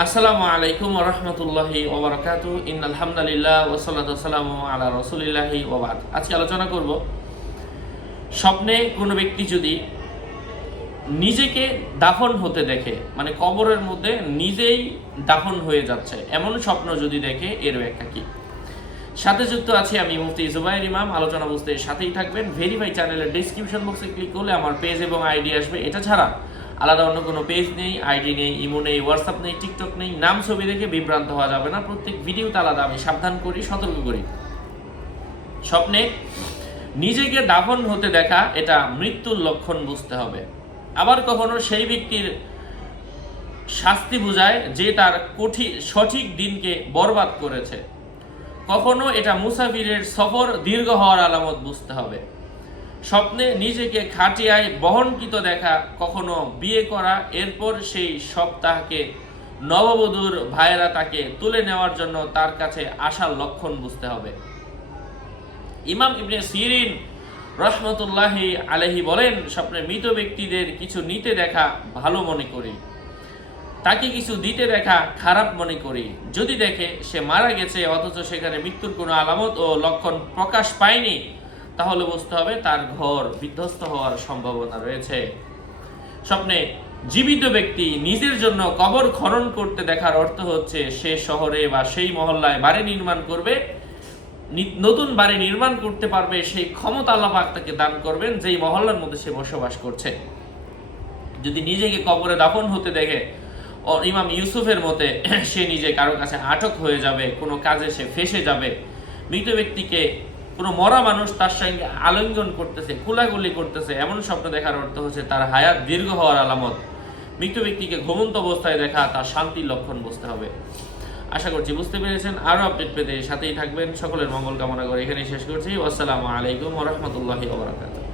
আসসালামু আলাইকুম ওয়া রাহমাতুল্লাহি ওয়া বারাকাতুহু ইন্নাল হামদালিল্লাহ ওয়া সাল্লাতু ওয়াসসালামু আলা রাসূলিল্লাহি ওয়া বাদ। আজকে আলোচনা করব স্বপ্নে কোনো ব্যক্তি যদি নিজেকে দাফন হতে দেখে, মানে কবরের মধ্যে নিজেই দাফন হয়ে যাচ্ছে, এমন স্বপ্ন যদি দেখে এর ব্যাখ্যা কি। সাথে যুক্ত আছি আমি মুফতি জুবাইর ইমাম। আলোচনা বুঝতে সাথেই থাকবেন। ভেরিফাই চ্যানেলের ডেসক্রিপশন বক্সে ক্লিক করলে আমার পেজ এবং আইডি আসবে। এটা ছাড়া আলাদা অন্য কোনো পেজ নেই, আইডি নেই, ইমো নেই, হোয়াটসঅ্যাপ নেই, টিকটক নেই। নাম ছবি দেখে বিভ্রান্ত হওয়া যাবে না। প্রত্যেক ভিডিওতে আলাদা আমি সাবধান করি, সতর্ক করি। স্বপ্নে নিজেকে দাফন হতে দেখা এটা মৃত্যুর লক্ষণ বুঝতে হবে। আবার কখনো সেই ব্যক্তির শাস্তি বোঝায় যে তার সঠিক দিনকে বরবাদ করেছে। কখনো এটা মুসাফিরের সফর দীর্ঘ হওয়ার আলামত বুঝতে হবে। স্বপ্নে নিজেকে খাটিয়ায় বহনকৃত দেখা, কখনো বিয়ে করা, এরপর সেই সপ্তাহকে নববধূর ভাইয়েরা তাকে তুলে নেওয়ার জন্য তার কাছে আসার লক্ষণ বুঝতে হবে। ইমাম ইবনে সিরিন রহমতুল্লাহি আলাইহি বলেন, স্বপ্নে মৃত ব্যক্তিদের কিছু নিতে দেখা ভালো মনে করি, তাকে কিছু দিতে দেখা খারাপ মনে করি। যদি দেখে সে মারা গেছে অথচ সেখানে মৃত্যুর কোনো আলামত ও লক্ষণ প্রকাশ পায়নি, তাহলে বুঝতে হবে তার ঘর বিধ্বস্ত হওয়ার সম্ভাবনা রয়েছে। স্বপ্নে জীবিত ব্যক্তি নিজের জন্য কবর খনন করতে দেখার অর্থ হচ্ছে সে শহরে বা সেই মহল্লায় বাড়ি নির্মাণ করবে, নতুন বাড়ি নির্মাণ করতে পারবে। সেই ক্ষমতা আল্লাহ পাক তাকে দান করবেন যেই মহল্লার মধ্যে সে বসবাস করছে। যদি নিজেকে কবরে দাফন হতে দেখে, ইমাম ইউসুফের মতে সে নিজে কারো কাছে আটক হয়ে যাবে, কোনো কাজে সে ফেসে যাবে। মৃত ব্যক্তিকে কোনো মরা মানুষ তার সঙ্গে আলিঙ্গন করতেছে, কুলাগুলি করতেছে, এমন স্বপ্ন দেখার অর্থ হচ্ছে তার হায়াত দীর্ঘ হওয়ার আলামত। মৃত ব্যক্তিকে ঘুমন্ত অবস্থায় দেখা তার শান্তির লক্ষণ বুঝতে হবে। আশা করছি বুঝতে পেরেছেন। আরও আপডেট পেতে সাথেই থাকবেন। সকলের মঙ্গল কামনা করে এখানেই শেষ করছি। আসসালামু আলাইকুম ওয়া রাহমাতুল্লাহি ওয়া বারাকাতুহু।